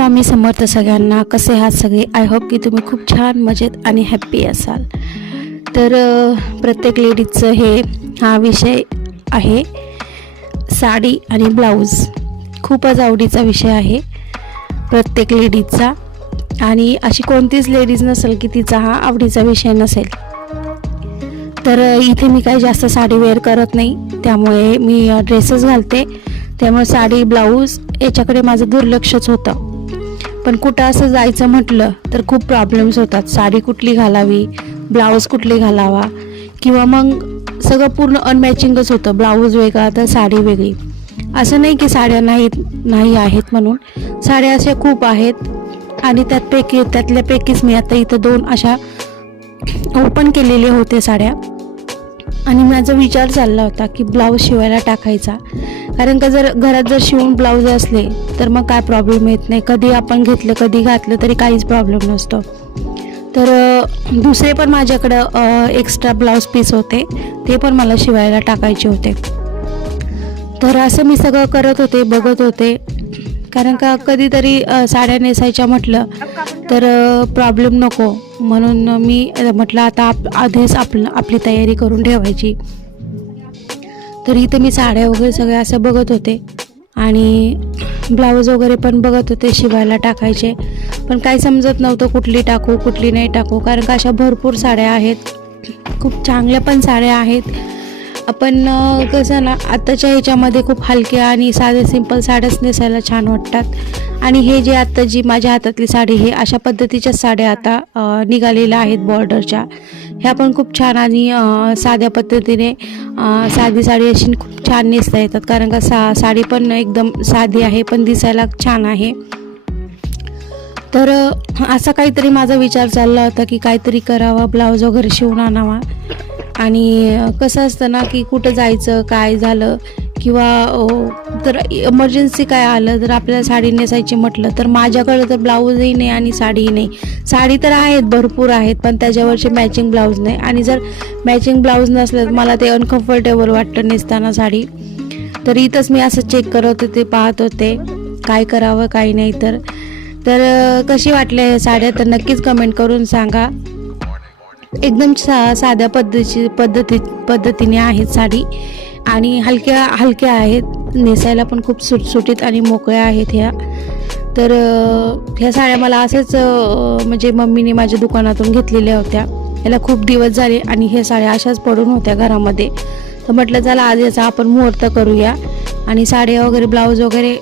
स्वामी समर्थ सगळ्यांना कसे आहात सगळे? आय होप की तुम्ही खूप छान मजेत आणि हॅप्पी असाल. तर प्रत्येक लेडीजचं हे हा विषय आहे. साडी आणि ब्लाऊज खूपच आवडीचा विषय आहे. प्रत्येक लेडीजचा आणि अशी कोणतीच लेडीज नसेल की तिचा हा आवडीचा विषय नसेल. तर इथे मी काही जास्त साडी वेअर करत नाही. त्यामुळे मी ड्रेसेस घालते. त्यामुळे साडी ब्लाऊज याच्याकडे माझं दुर्लक्षच होतं. पण कुठं असं जायचं म्हटलं तर खूप प्रॉब्लेम्स होतात. साडी कुठली घालावी ब्लाऊज कुठली घालावा किंवा मग सगळं पूर्ण अनमॅचिंगच होतं. ब्लाऊज वेगळा तर साडी वेगळी. असं नाही की साड्या नाहीत नाही आहेत म्हणून. साड्या अशा खूप आहेत. आणि त्यातपैकी त्यातल्यापैकीच मी आता इथं दोन अशा ओपन केलेले होते साड्या. आणि माझा विचार चालला होता की ब्लाऊज शिवायला टाकायचा. कारण का जर घरात जर शिवून ब्लाऊज असले तर मग काय प्रॉब्लेम येत नाही. कधी आपण घेतलं कधी घातलं तरी काहीच प्रॉब्लेम नसतो. तर दुसरे पण माझ्याकडं एक्स्ट्रा ब्लाऊज पीस होते. ते पण मला शिवायला टाकायचे होते. तर असं मी सगळं करत होते बघत होते. कारण का कधीतरी साड्या नेसायच्या म्हटलं तर प्रॉब्लेम नको. म्हणून मी म्हटलं आता आप आधीच आपलं आपली तयारी करून ठेवायची. तर इथं मी साड्या वगैरे सगळ्या असं बघत होते. आणि ब्लाऊज वगैरे पण बघत होते शिवायला टाकायचे. पण काही समजत नव्हतं कुठली टाकू कुठली नाही टाकू. कारण का अशा भरपूर साड्या आहेत. खूप चांगल्या पण साड्या आहेत. आपण कसं ना आत्ताच्या ह्याच्यामध्ये खूप हलक्या आणि साध्या सिंपल साड्याच नेसायला छान वाटतात. आणि हे जे आत्ता जी माझ्या हातातली साडी हे अशा पद्धतीच्या साड्या आता निघालेल्या आहेत बॉर्डरच्या. ह्या पण खूप छान आणि साध्या पद्धतीने साधी साडी अशी खूप छान नेसता येतात. कारण का सा साडी पण एकदम साधी आहे पण दिसायला छान आहे. तर असा काहीतरी माझा विचार चालला होता की काहीतरी करावा ब्लाऊज वगैरे शिवून आणावा. आणि कसं असतं ना की कुठं जायचं काय झालं किंवा तर इमर्जन्सी काय आलं तर आपल्याला साडी नेसायची म्हटलं तर माझ्याकडे तर ब्लाऊजही नाही आणि साडीही नाही. साडी तर आहेत भरपूर आहेत पण त्याच्यावरचे मॅचिंग ब्लाऊज नाही. आणि जर मॅचिंग ब्लाऊज नसलं तर मला ते अनकम्फर्टेबल वाटतं नेसताना साडी. तर इथंच मी असं चेक करत होते पाहत होते काय करावं काय नाही तर. तर कशी वाटल्या ह्या साड्या तर नक्कीच कमेंट करून सांगा. एकदम सा साध्या पद्धती पद्धती पद्धतीने आहेत साडी. आणि हलक्या हलक्या आहेत. नेसायला पण खूप सुटसुटीत आणि मोकळ्या आहेत ह्या. तर ह्या साड्या मला असंच म्हणजे मम्मीने माझ्या दुकानातून घेतलेल्या होत्या. याला खूप दिवस झाले आणि ह्या साड्या अशाच पडून होत्या घरामध्ये. तर म्हटलं चला आज याचा आपण मुहूर्त करूया. आणि साड्या वगैरे ब्लाऊज वगैरे